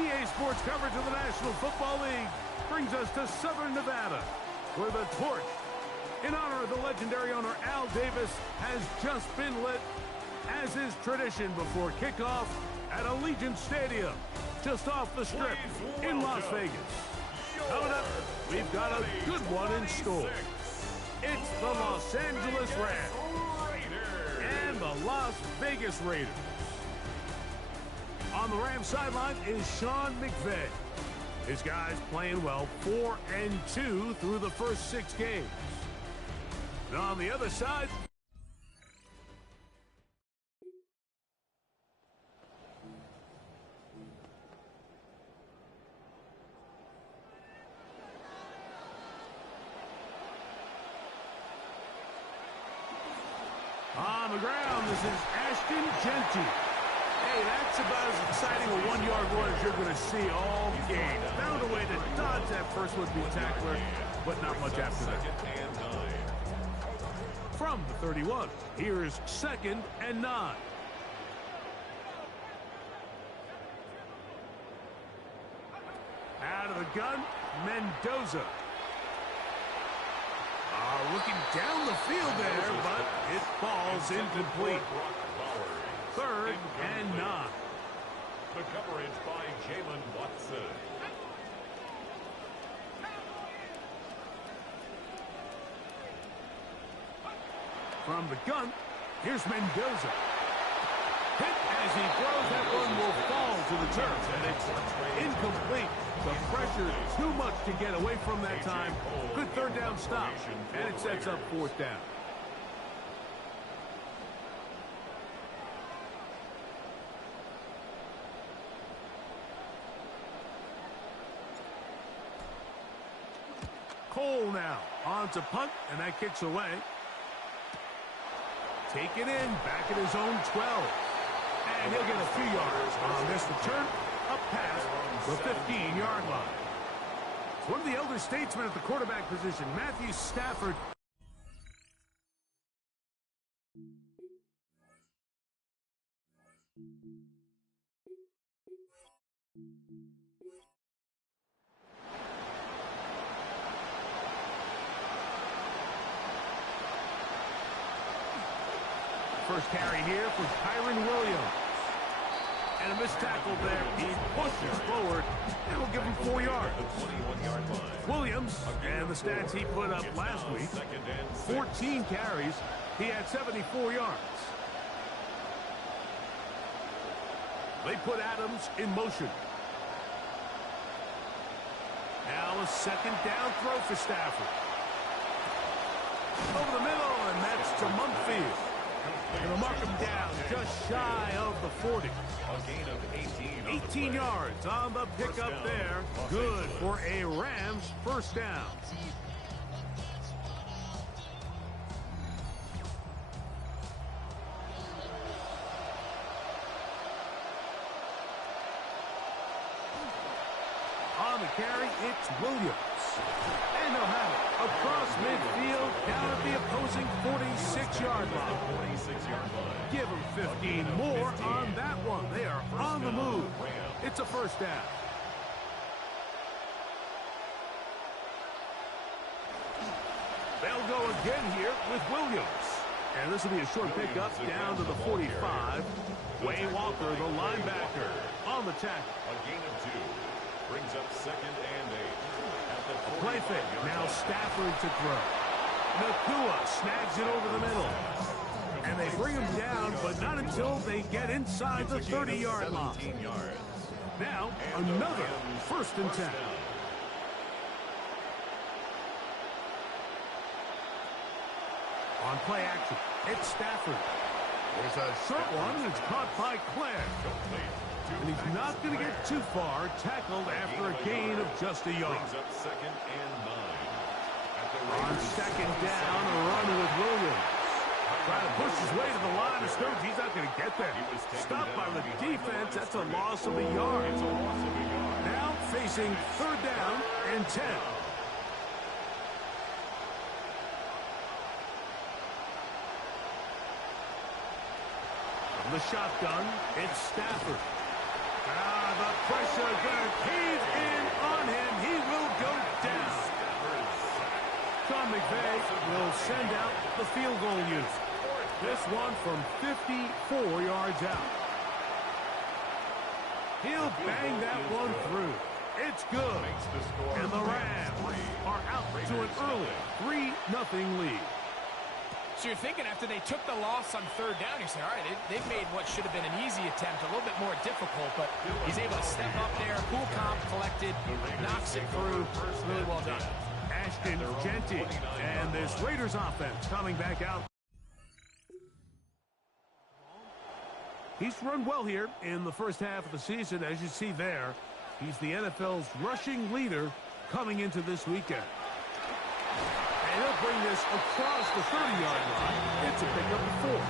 EA Sports coverage of the National Football League brings us to Southern Nevada, where the torch, in honor of the legendary owner Al Davis, has just been lit, as is tradition before kickoff at Allegiant Stadium, just off the Strip in Las Vegas. Coming up, we've got a good one in store. It's the Los Angeles Rams and the Las Vegas Raiders. On the Rams sideline is Sean McVay. His guys playing well, 4-2 through the first 6 games. And on the other side, on the ground, this is Ashton Genty. Hey, that's about as exciting a one-yard run as you're going to see all game. Found a way to dodge that first would-be tackler, but not much after that. From the 31, here's 2nd and 9. Out of the gun, Mendoza. Looking down the field there, but it falls incomplete. 3rd and 9. The coverage by Jalen Watson. From the gun, here's Mendoza. Hit as he throws, that one will fall to the turf, and it's incomplete. The pressure too much to get away from that time. Good 3rd down stop, and it sets up 4th down. Cole now on to punt, and that kicks away. Take it in, back at his own 12. And he'll get a few yards on this return, up past the 15-yard line. It's one of the elder statesmen at the quarterback position, Matthew Stafford. First carry here for Kyron Williams. And a missed tackle there. He pushes forward and will give him 4 yards. Williams, and the stats he put up last week, 14 carries. He had 74 yards. They put Adams in motion. Now a 2nd down throw for Stafford. Over the middle, and that's to Mumpfield. And they'll mark him down just shy of the 40. A gain of 18 yards on the pickup there. Good for a Rams first down. On the carry, it's Williams. And they'll have it across midfield, down at the opposing 46-yard line. Give them 15 more on that one. They are on the move. It's a first down. They'll go again here with Williams. And this will be a short pickup down to the 45. Way Walker, the linebacker, on the tackle. A gain of 2. Brings up 2nd and 8. Play fake. Now Stafford to throw. Nakua snags it over the middle. And they bring him down, but not until they get inside the 30-yard line. Now, another 1st and 10. On play action, it's Stafford. There's a short one, and it's caught by Claire. And he's not going to get too far, tackled after a gain of just a yard. On 2nd down, a run with Williams. Trying to push his way to the line of scrimmage. He's not going to get there. Stopped by the defense. That's a loss of a yard. Now facing 3rd down and 10. From the shotgun, it's Stafford. the pressure gonna cave in on him. He will go down. Sean McVay will send out the field goal unit. This one from 54 yards out. He'll bang that one through. It's good. And the Rams are out to an early 3-0 lead. So you're thinking after they took the loss on third down, you say, all right, they've made what should have been an easy attempt, a little bit more difficult, but he's able to step up there, cool, calm, collected, knocks it through. Really well done. Ashton Genty and this Raiders offense coming back out. He's run well here in the first half of the season, as you see there. He's the NFL's rushing leader coming into this weekend. And he'll bring this across the 30-yard line. It's a pickup of 4.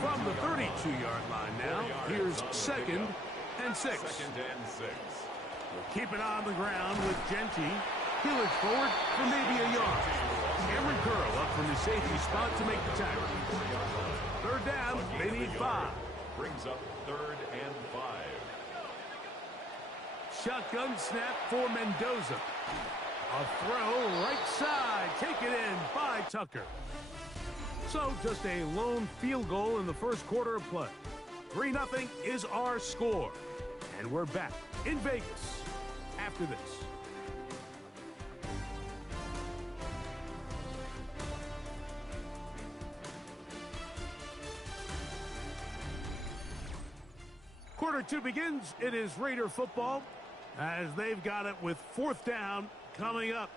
From the 32-yard line now, here's 2nd and 6. Keep it on the ground with Genty. He looks forward for maybe a yard. Cameron Curl up from the safety spot to make the tackle. Third down, they need 5. Brings up 3rd and 5. Shotgun snap for Mendoza. A throw right side. Take it in by Tucker. So just a lone field goal in the first quarter of play. 3-0 is our score. And we're back in Vegas after this. Quarter 2 begins. It is Raider football as they've got it with 4th down coming up.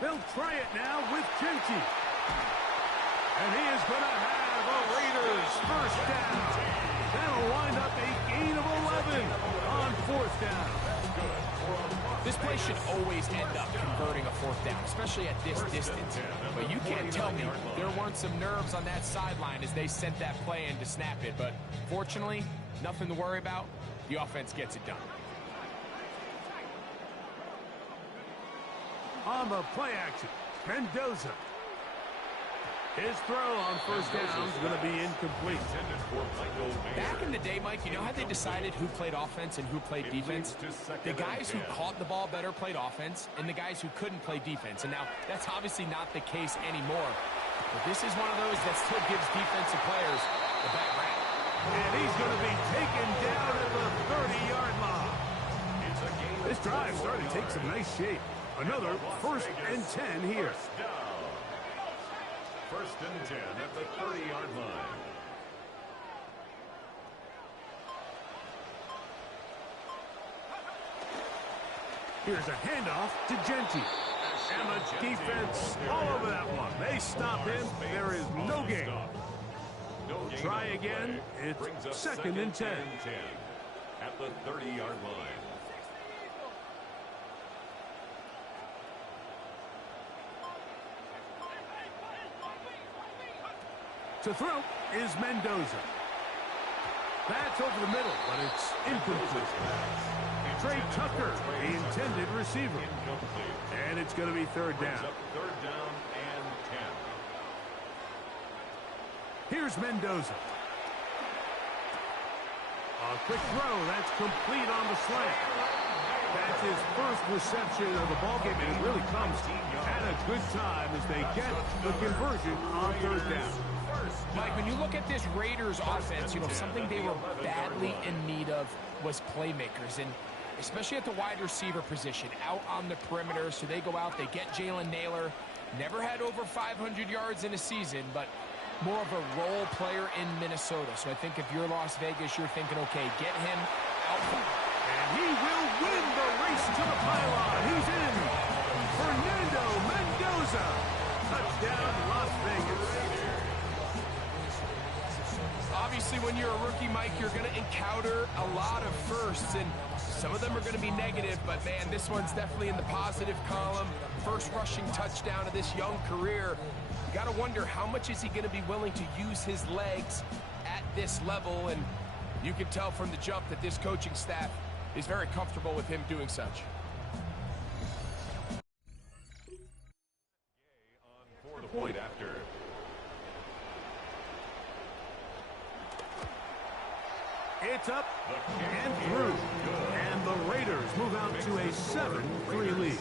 They'll try it now with Genty. And he is going to have a Raiders first down. That'll wind up a gain of 11 on 4th down. This play should always end up converting a 4th down, especially at this distance. But you can't tell me there weren't some nerves on that sideline as they sent that play in to snap it. But fortunately, nothing to worry about. The offense gets it done. On the play action, Mendoza. His throw on first down is going to be incomplete. Back in the day, Mike, you know how they decided who played offense and who played defense? The guys who caught the ball better played offense, and the guys who couldn't play defense. And now, that's obviously not the case anymore. But this is one of those that still gives defensive players the bad rap. And he's going to be taken down at the 30-yard line. This drive starting to take some nice shape. Another 1st and 10 here. 1st and 10 at the 30-yard line. Here's a handoff to Genty. And the defense all over that one. They stop him. There is no gain. Try again. It's 2nd and 10. At the 30-yard line. To throw is Mendoza. That's over the middle, but it's incomplete. Trey Tucker, the intended receiver. And it's going to be 3rd down. 3rd down and 10. Here's Mendoza. A quick throw. That's complete on the slant. That's his first reception of the ballgame, and it really comes at a good time as they get the conversion on 3rd down. Mike, when you look at this Raiders offense, you know, something they were badly in need of was playmakers, and especially at the wide receiver position, out on the perimeter. So they go out, they get Jalen Naylor. Never had over 500 yards in a season, but more of a role player in Minnesota. So I think if you're Las Vegas, you're thinking, okay, get him out front. And he will win the race to the pylon. He's in. Fernando Mendoza. Touchdown, Las Vegas. Obviously, when you're a rookie, Mike, you're going to encounter a lot of firsts, and some of them are going to be negative, but, man, this one's definitely in the positive column. First rushing touchdown of this young career. You got to wonder, how much is he going to be willing to use his legs at this level? And you can tell from the jump that this coaching staff is very comfortable with him doing such. It's up and through. And the Raiders move out to a 7-3 lead.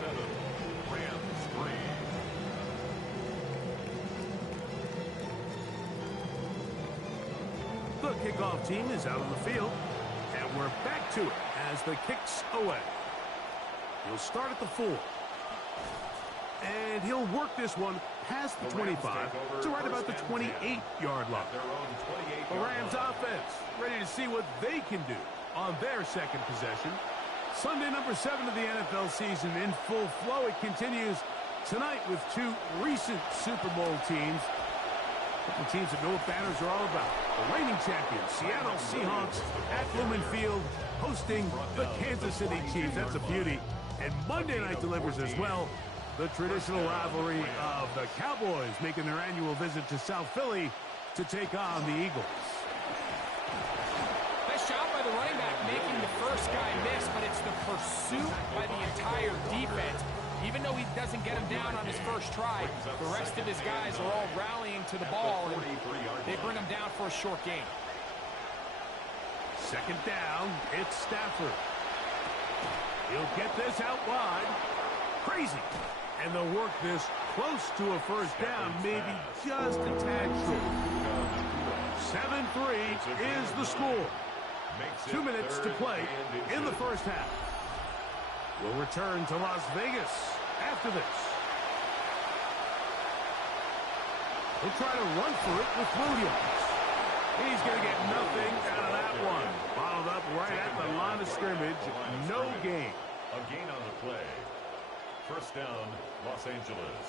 Rams 3. The kickoff team is out on the field. And we're back to it as the kick's away. He'll start at the 4. And he'll work this one past the 25 to right about the 28-yard line. The Rams offense ready to see what they can do on their second possession. Sunday number 7 of the NFL season in full flow. It continues tonight with 2 recent Super Bowl teams. A couple teams that know what banners are all about. The reigning champions, Seattle Seahawks at Lumen Field, hosting the Kansas City Chiefs. That's a beauty. And Monday night delivers as well. The traditional rivalry of the Cowboys making their annual visit to South Philly to take on the Eagles. Nice job by the running back making the first guy miss, but it's the pursuit by the entire defense. Even though he doesn't get him down on his first try, the rest of his guys are all rallying to the ball, and they bring him down for a short gain. Second down, it's Stafford. He'll get this out wide. Crazy. And they'll work this close to a first down, maybe just a tad short. 7-3 is the score. 2 minutes to play in the first half. We'll return to Las Vegas after this. He'll try to run for it with Williams. He's going to get nothing out of that one. Followed up right at the line of scrimmage. No gain. A gain on the play. First down, Los Angeles.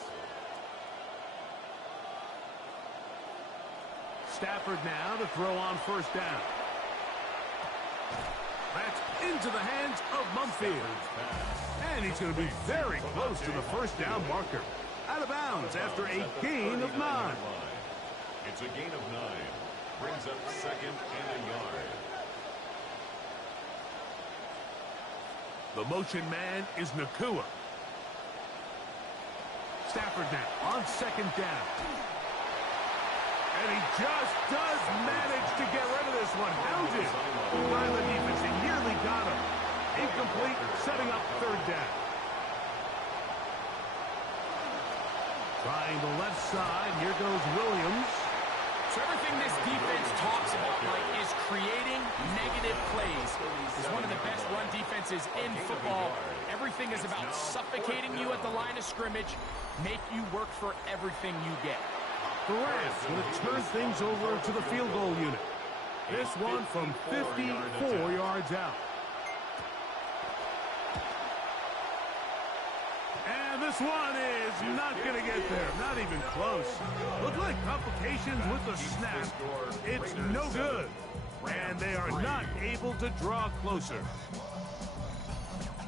Stafford now to throw on first down. That's into the hands of Mumfield. And he's going to be very close to the first down marker. Out of bounds after a gain of 9. It's a gain of 9. Brings up second and a yard. The motion man is Nakua. Stafford now on second down. And he just does manage to get rid of this one. Hounded by the defense. He nearly got him. Incomplete, setting up third down. Trying the left side. Here goes Williams. So everything this defense talks about, Mike, is creating negative plays. It's one of the best run defenses in football. Everything is about suffocating you at the line of scrimmage, make you work for everything you get. The Rams going to turn things over to the field goal unit. This one from 54 yards out. And this one is not going to get there. Not even close. Looks like complications with the snap. It's no good. And they are not able to draw closer.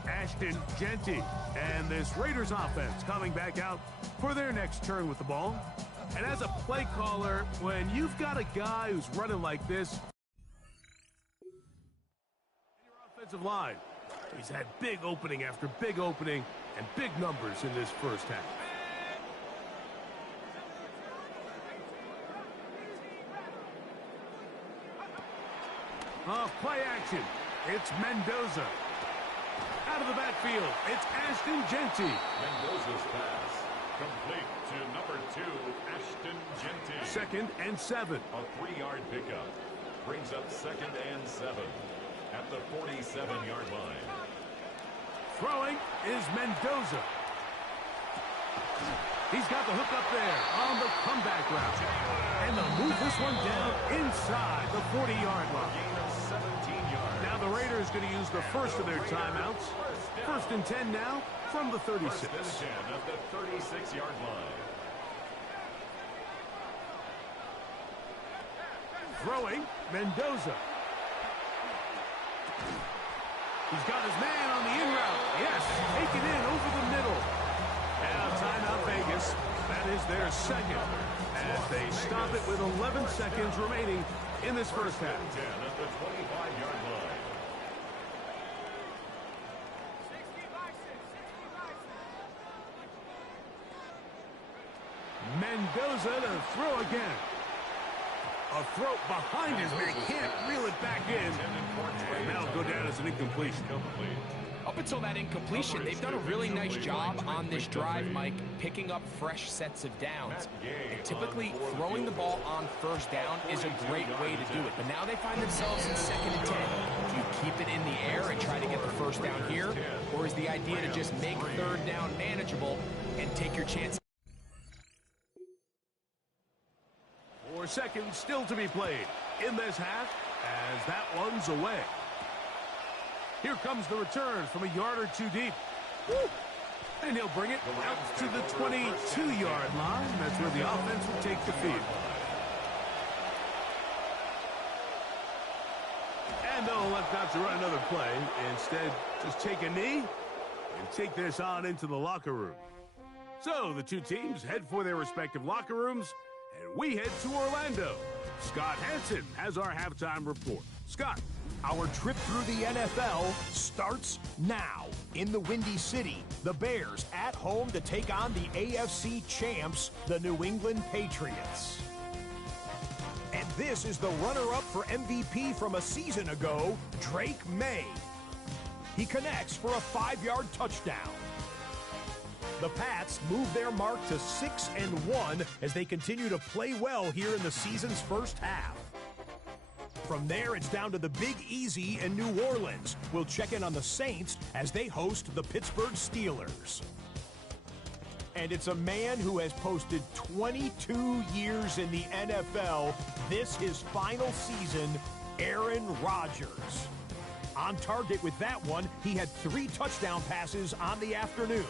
Ashton Genty and this Raiders offense coming back out for their next turn with the ball. And as a play caller, when you've got a guy who's running like this, your offensive line, he's had big opening after big opening and big numbers in this first half. Off play action. It's Mendoza. Out of the backfield, it's Ashton Genty. Mendoza's pass complete to number 2, Ashton Genty. Second and 7. A 3-yard pickup. Brings up second and 7 at the 47-yard line. Throwing is Mendoza. He's got the hook up there on the comeback route. And they'll move this one down inside the 40-yard line. Gain of 17 yards. Now the Raiders going to use the first of their timeouts. First and 10 now from the 36. First and 10 at the 36-yard line. Throwing, Mendoza. He's got his man on the in route. Yes, taken in over the middle. Now timeout Vegas. That is their second as they stop it with 11 seconds remaining in this first half. 10 at the 25-yard line. Mendoza to throw again. A throw behind his man. Can't reel it back in. And that'll go down as an incompletion. Up until that incompletion, they've done a really nice job on this drive, Mike, picking up fresh sets of downs. And typically, throwing the ball on first down is a great way to do it. But now they find themselves in 2nd and 10. Do you keep it in the air and try to get the first down here? Or is the idea to just make 3rd down manageable and take your chance? 4 seconds still to be played in this half as that one's away. Here comes the return from a yard or two deep. Woo! And he'll bring it out to the 22-yard line. That's where the offense will take the field. And they'll elect not to run another play. Instead, just take a knee and take this on into the locker room. So the two teams head for their respective locker rooms, and we head to Orlando. Scott Hansen has our halftime report. Scott. Our trip through the NFL starts now. In the Windy City, the Bears at home to take on the AFC champs, the New England Patriots. And this is the runner-up for MVP from a season ago, Drake May. He connects for a 5-yard touchdown. The Pats move their mark to 6-1 as they continue to play well here in the season's first half. From there, it's down to the Big Easy in New Orleans. We'll check in on the Saints as they host the Pittsburgh Steelers. And it's a man who has posted 22 years in the NFL. This his final season, Aaron Rodgers. On target with that one, he had 3 touchdown passes on the afternoon.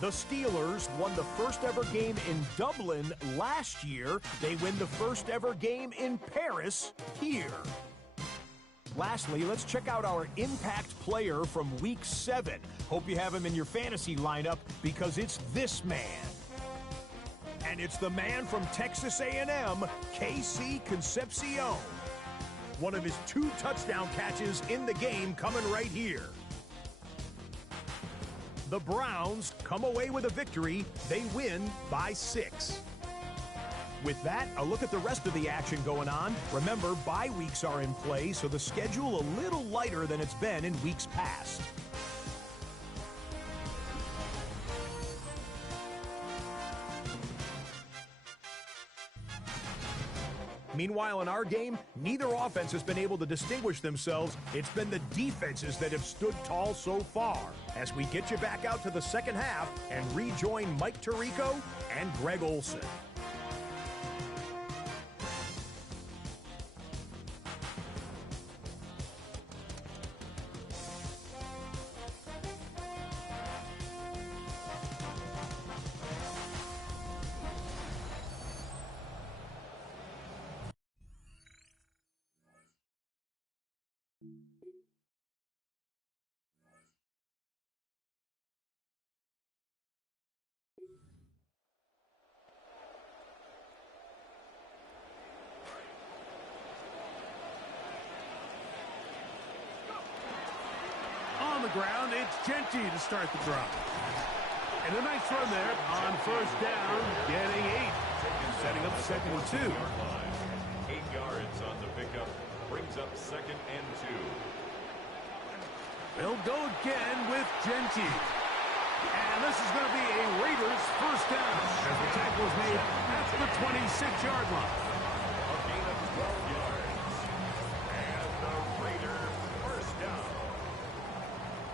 The Steelers won the first ever game in Dublin last year. They win the first ever game in Paris here. Lastly, let's check out our impact player from Week 7. Hope you have him in your fantasy lineup because it's this man. And it's the man from Texas A&M, KC Concepcion. One of his 2 touchdown catches in the game coming right here. The Browns come away with a victory. They win by 6. With that, a look at the rest of the action going on. Remember, bye weeks are in play, so the schedule a little lighter than it's been in weeks past. Meanwhile, in our game, neither offense has been able to distinguish themselves. It's been the defenses that have stood tall so far. As we get you back out to the second half and rejoin Mike Tirico and Greg Olson. On the ground, it's Genty to start the drive. And a nice run there on first down, getting 8. Setting up 2nd and 2. 8 yards on the pickup, brings up 2nd and 2. They'll go again with Genty. And this is going to be a Raiders first down as the tackle is made at the 26-yard line. A gain of 12 yards. And the Raiders first down.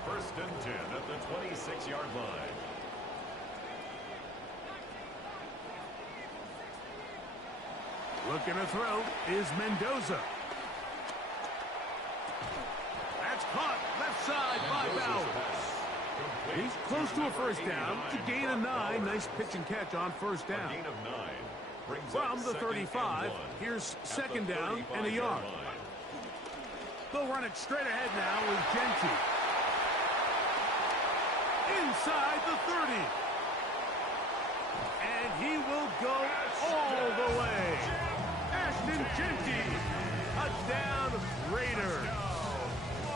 1st and 10 at the 26-yard line. Looking to throw is Mendoza. That's caught left side by Bowers. He's close to a first down to gain a 9. Nice pitch and catch on first down. A gain of 9. Brings From up the 2nd and 35, 1 here's at 2nd the down and a 35-yard yard. line. They'll run it straight ahead now with Genty. Inside the 30. And he will go all the way. Ashton Genty. Touchdown, Raiders.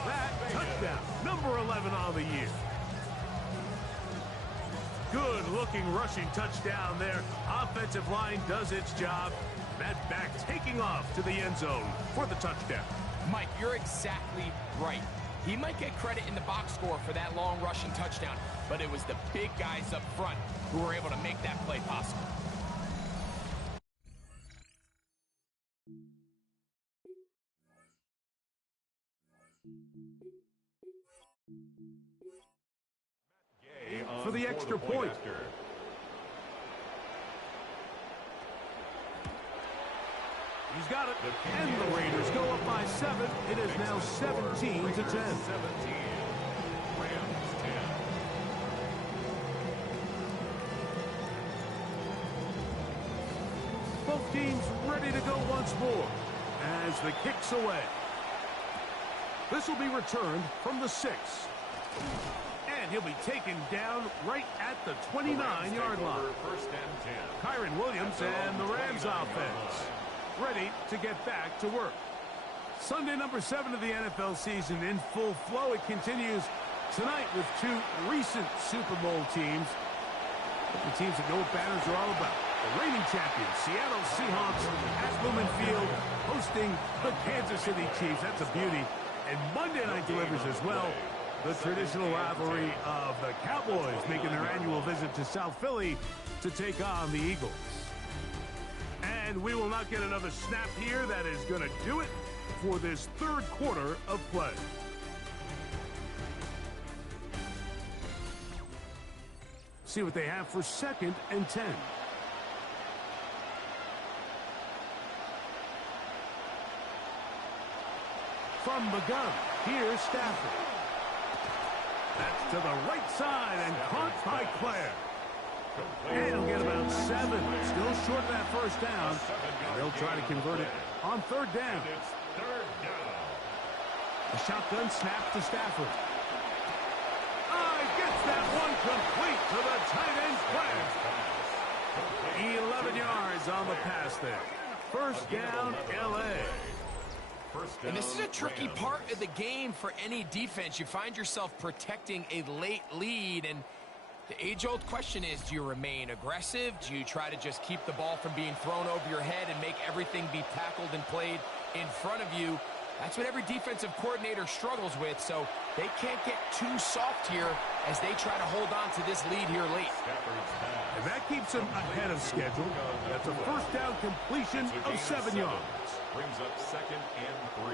That touchdown, number 11 on the year. Good-looking rushing touchdown there. Offensive line does its job. That back taking off to the end zone for the touchdown. Mike, you're exactly right. He might get credit in the box score for that long rushing touchdown, but it was the big guys up front who were able to make that play possible. For the extra point. He's got it. And the Raiders go up by 7. It is now 17 to 10. 17. Rams 10. Both teams ready to go once more as the kick's away. This will be returned from the 6. And he'll be taken down right at the 29-yard line. First and 10. Kyron Williams and the Rams offense ready to get back to work. Sunday number 7 of the NFL season in full flow. It continues tonight with 2 recent Super Bowl teams. The teams that know what banners are all about. The reigning champions, Seattle Seahawks at Lumen Field, hosting the Kansas City Chiefs. That's a beauty. And Monday night delivers as well. The traditional rivalry of the Cowboys making their annual visit to South Philly to take on the Eagles. And we will not get another snap here. That is going to do it for this third quarter of play. See what they have for 2nd and 10. From the gun, here's Stafford. That's to the right side and caught by Claire. And he'll get about 7. Still short of that first down. And they'll try to convert it on 3rd down. It's 3rd down. A shotgun snap to Stafford. Gets that one complete to the tight end Claire. 11 yards on the pass there. First down, L.A. And this is a tricky part of the game for any defense. You find yourself protecting a late lead, and the age-old question is, do you remain aggressive? Do you try to just keep the ball from being thrown over your head and make everything be tackled and played in front of you? That's what every defensive coordinator struggles with, so they can't get too soft here as they try to hold on to this lead here late. And that keeps them ahead of schedule. That's a first down completion of 7 yards. Brings up 2nd and 3.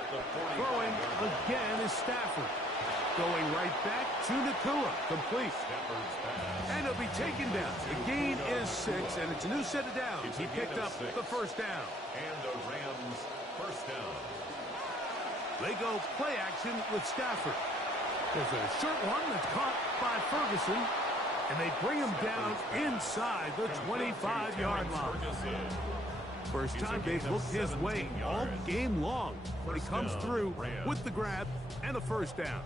At the 40. Throwing again is Stafford. Going right back to Nakua. Complete. And he'll be taken down. The gain is 6, and it's a new set of downs. He picked up the first down. And the Rams first down. They go play action with Stafford. There's a short one that's caught by Ferguson, and they bring him down inside the 25-yard line. First time they've looked his way all game long, but he comes through with the grab and a first down.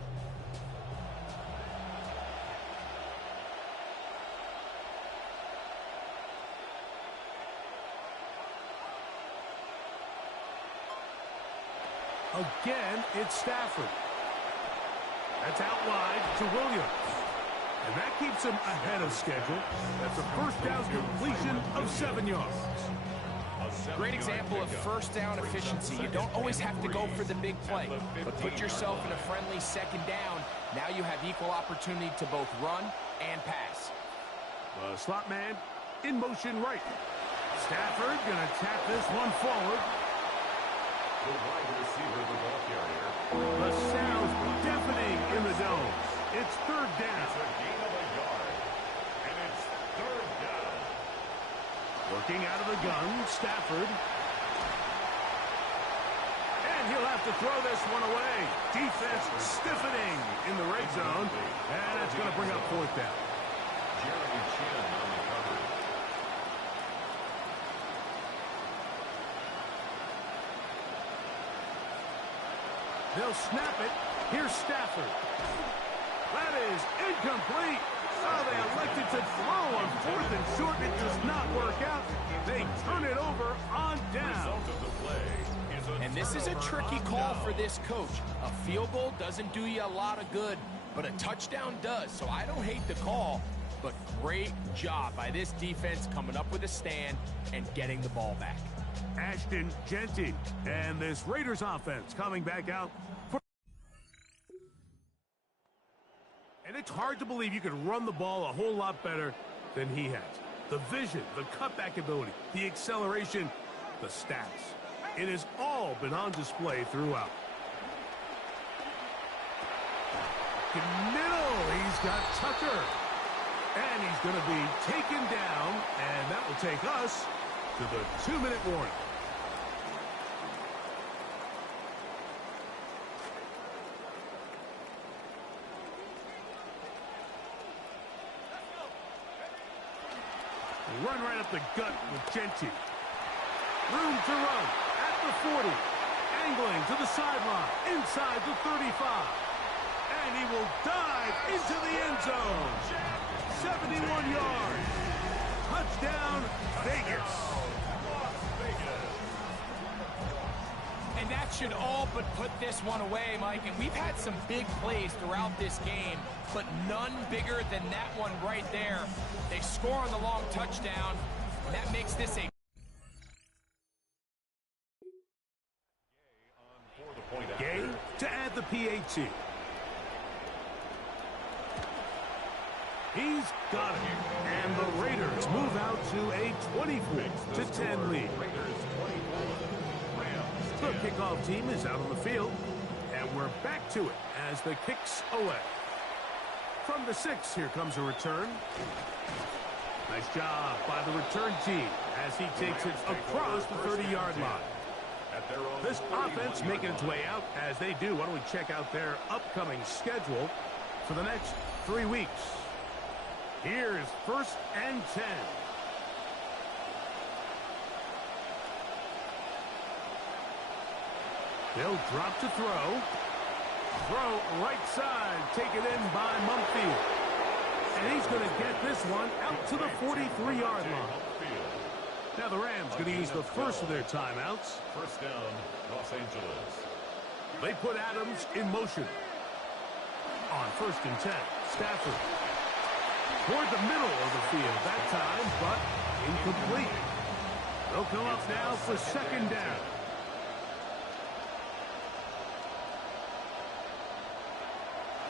Again, it's Stafford. That's out wide to Williams. And that keeps him ahead of schedule. That's a first down completion of 7 yards. Great example of first down efficiency. You don't always have to go for the big play, but put yourself in a friendly 2nd down. Now you have equal opportunity to both run and pass. The slot man in motion right. Stafford going to tap this one forward. The wide receiver, the ball carrier. The sounds deafening in the dome. It's 3rd down. It's a gain of a yard. And it's 3rd down. Working out of the gun, Stafford. And he'll have to throw this one away. Defense stiffening in the red zone. And that's going to bring up 4th down. Jeremy Chin on the cover. They'll snap it. Here's Stafford. That is incomplete. Oh, they elected to throw on 4th and short. It does not work out. They turn it over on down. And this is a tricky call for this coach. A field goal doesn't do you a lot of good, but a touchdown does. So I don't hate the call. but great job by this defense coming up with a stand and getting the ball back. Ashton Genty, and this Raiders offense coming back out. And it's hard to believe you could run the ball a whole lot better than he has. The vision, the cutback ability, the acceleration, the stats. It has all been on display throughout. In middle, he's got Tucker. And he's going to be taken down, and that will take us to the 2-minute warning. Run right up the gut with Genty. Room to run at the 40. Angling to the sideline, inside the 35. And he will dive into the end zone. 71 yards. Touchdown, Vegas. And that should all but put this one away, Mike. And we've had some big plays throughout this game, but none bigger than that one right there. They score on the long touchdown, and that makes this a Gay to add the PAT. He's got it. And the Raiders move out to a 24-10 lead. The kickoff team is out on the field, and we're back to it as the kick's away. From the 6, here comes a return. Nice job by the return team as he takes it across the 30-yard line. This offense making its way out as they do. Why don't we check out their upcoming schedule for the next 3 weeks. Here's 1st and 10. They'll drop to throw. Throw right side, taken in by Mumpfield. And he's going to get this one out to the 43-yard line. Now the Rams going to use the first of their timeouts. First down, Los Angeles. They put Adams in motion. On 1st and 10, Stafford. Toward the middle of the field that time, but incomplete. They'll come up now for 2nd down.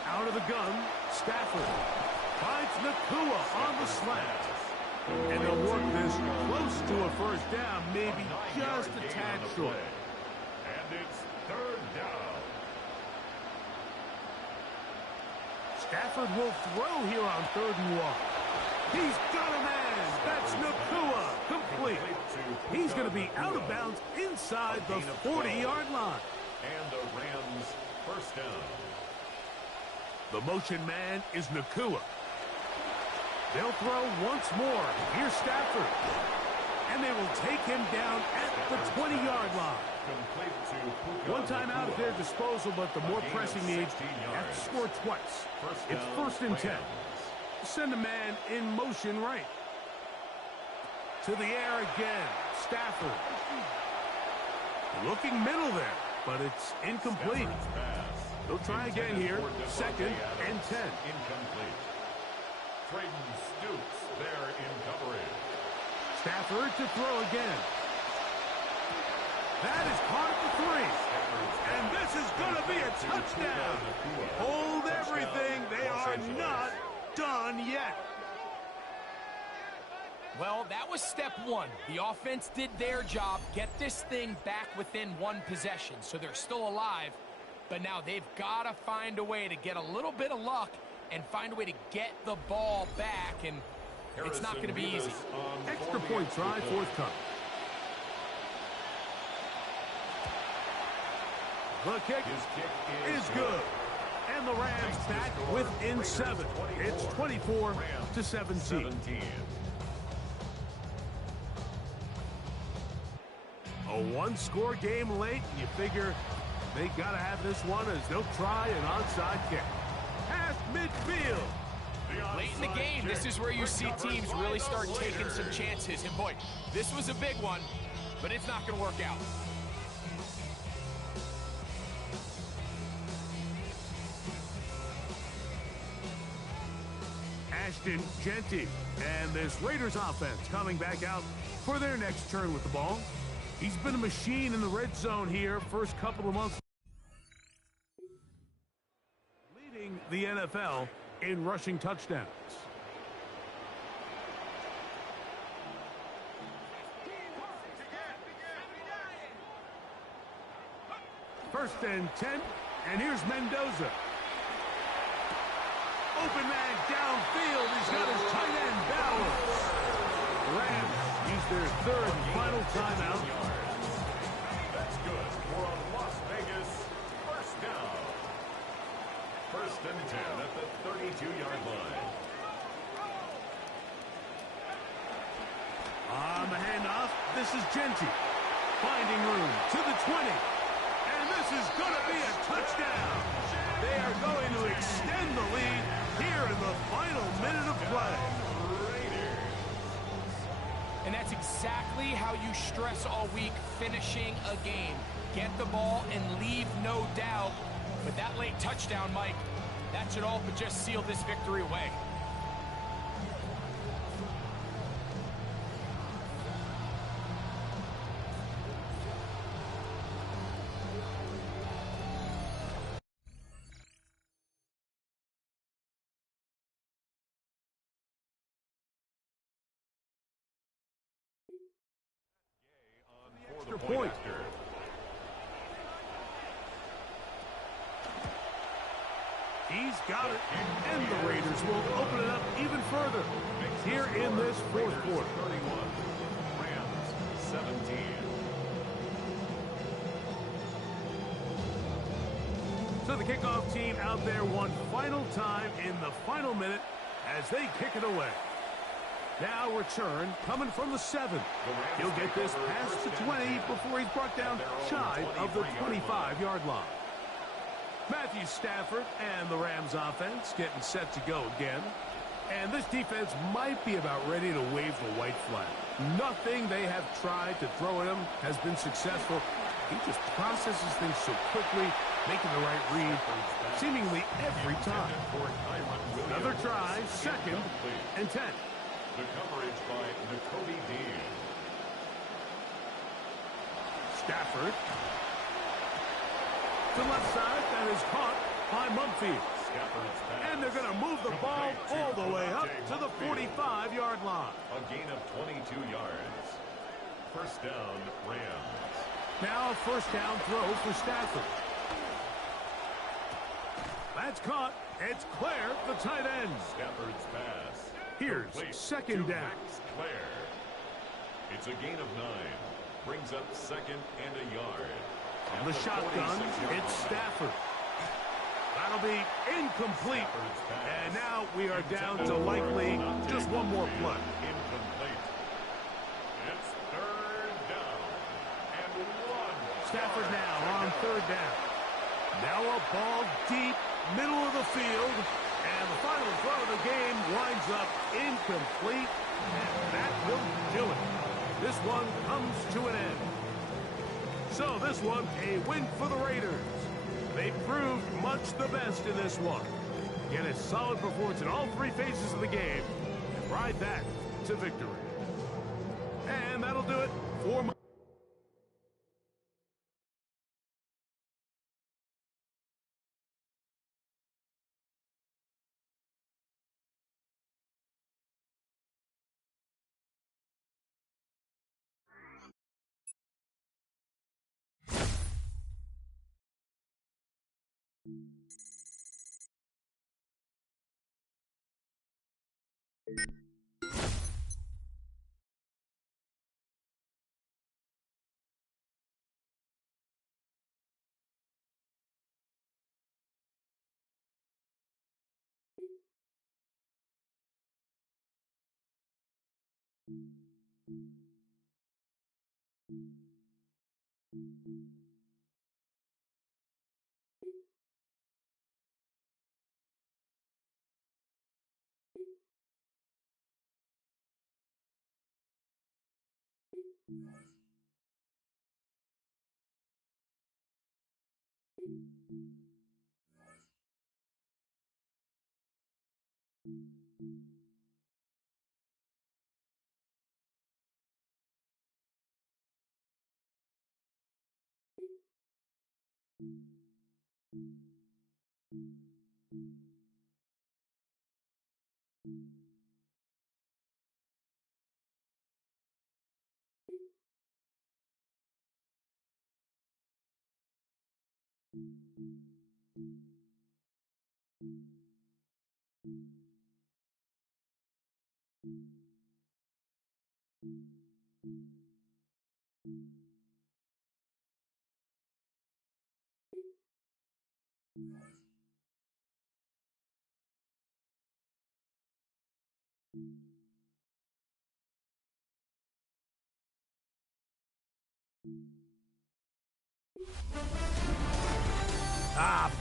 Out of the gun, Stafford finds Nakua on the slant. And they'll work this close to a 1st down, maybe just a tad short. And it's 3rd down. Stafford will throw here on 3rd and 1. He's got a man. That's Nakua. Complete. He's going to be out of bounds inside the 40-yard line. And the Rams first down. The motion man is Nakua. They'll throw once more. Here's Stafford. And they will take him down at the 20-yard line. One timeout at their disposal, but the more pressing need, have to score twice. It's 1st and 10. Send a man in motion right. To the air again. Stafford. Looking middle there, but it's incomplete. They'll try again here. 2nd and 10. Incomplete. Trayton Stoops there in coverage. Stafford to throw again. That is caught at the 3. And this is going to be a touchdown. Hold everything. They are not done yet. Well, that was step 1. The offense did their job, get this thing back within 1 possession, so they're still alive. But now they've got to find a way to get a little bit of luck and find a way to get the ball back, and it's not going to be easy. Extra point try forthcoming. The kick is good. And the Rams back within 7. It's 24-17. A 1-score game late, and you figure they got to have this one as they'll try an onside kick. Past midfield. Late in the game, this is where you see teams really start taking some chances. And boy, this was a big one, but it's not going to work out. Instant Genty. And this Raiders offense coming back out for their next turn with the ball. He's been a machine in the red zone here first couple of months. Leading the NFL in rushing touchdowns. First and 10, and here's Mendoza. Open man downfield. He's got his tight end, Bowers. Rams use their third and final timeout. That's good for a Las Vegas first down. First and 10 at the 32-yard line. On the handoff, this is Genty. Finding room to the 20. And this is going to be a touchdown. They are going to extend the lead here in the final minute of play. And that's exactly how you stress all week, finishing a game. Get the ball and leave no doubt. But that late touchdown, Mike, that should all but just seal this victory away. Extra point. He's got it, and the Raiders will open it up even further here in this fourth quarter. 31, Rams 17. So the kickoff team out there one final time in the final minute as they kick it away. Now return coming from the 7. He'll get this past the 20 before he's brought down shy of the 25-yard line. Matthew Stafford and the Rams offense getting set to go again. And this defense might be about ready to wave the white flag. Nothing they have tried to throw at him has been successful. He just processes things so quickly, making the right read seemingly every time. Another try, second and 10. The coverage by N'Kobe Dean. Stafford. To the left side, that is caught by Mumfield. And they're going to move the ball all the way up to the 45-yard line. A gain of 22 yards. First down, Rams. Now a first down throw for Stafford. That's caught. It's Claire, the tight end. Stafford's pass. Here's second down. Claire. It's a gain of 9. Brings up second and a yard. On the shotgun, it's Stafford. That'll be incomplete. And now we are down to likely just one more play. Incomplete. It's third down. And 1. Stafford now on third down. Now a ball deep, middle of the field. And the final throw of the game winds up incomplete. And that will do it. This one comes to an end. So this one, a win for the Raiders. They proved much the best in this one. Get a solid performance in all three phases of the game and ride that to victory. And that'll do it for my...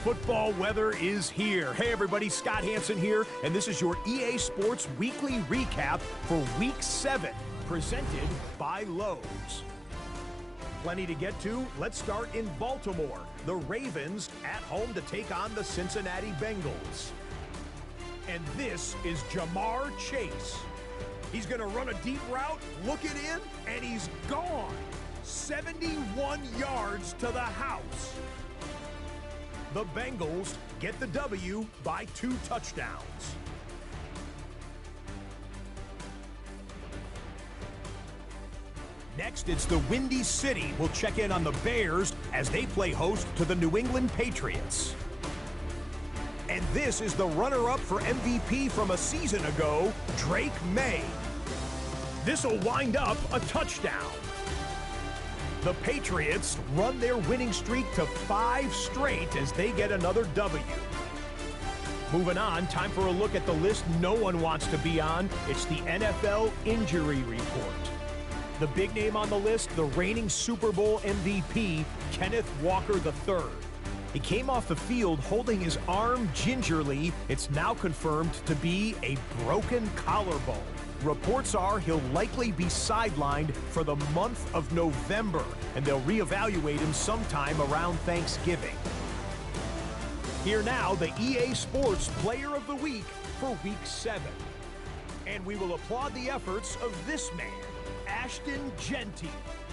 Football weather is here. Hey everybody, Scott Hansen here, and this is your EA Sports Weekly Recap for Week 7, presented by Lowe's. Plenty to get to. Let's start in Baltimore. The Ravens at home to take on the Cincinnati Bengals. And this is Jamar Chase. He's going to run a deep route, look it in, and he's gone. 71 yards to the house. The Bengals get the W by 2 touchdowns. Next, it's the Windy City. We'll check in on the Bears as they play host to the New England Patriots. And this is the runner-up for MVP from a season ago, Drake May. This will wind up a touchdown. The Patriots run their winning streak to 5 straight as they get another W. Moving on, time for a look at the list no one wants to be on. It's the NFL Injury Report. The big name on the list, the reigning Super Bowl MVP, Kenneth Walker III. He came off the field holding his arm gingerly. It's now confirmed to be a broken collarbone. Reports are he'll likely be sidelined for the month of November, and they'll reevaluate him sometime around Thanksgiving. Here now, the EA Sports Player of the Week for Week 7. And we will applaud the efforts of this man, Ashton Genty.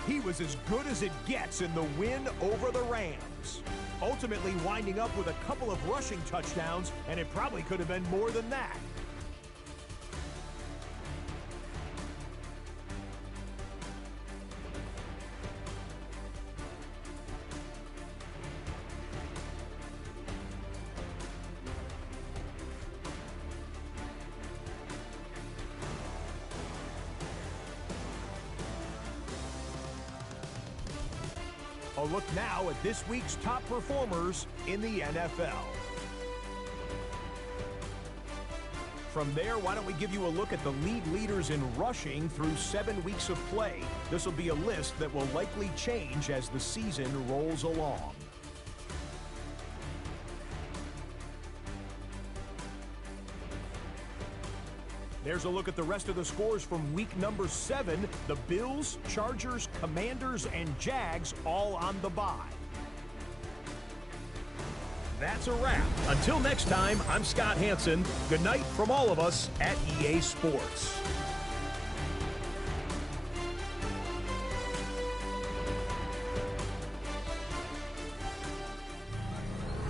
He was as good as it gets in the win over the Rams, ultimately winding up with a couple of rushing touchdowns, and it probably could have been more than that. A look now at this week's top performers in the NFL. From there, why don't we give you a look at the league leaders in rushing through 7 weeks of play. This will be a list that will likely change as the season rolls along. There's a look at the rest of the scores from week number 7. The Bills, Chargers, Commanders, and Jags all on the bye. That's a wrap. Until next time, I'm Scott Hansen. Good night from all of us at EA Sports.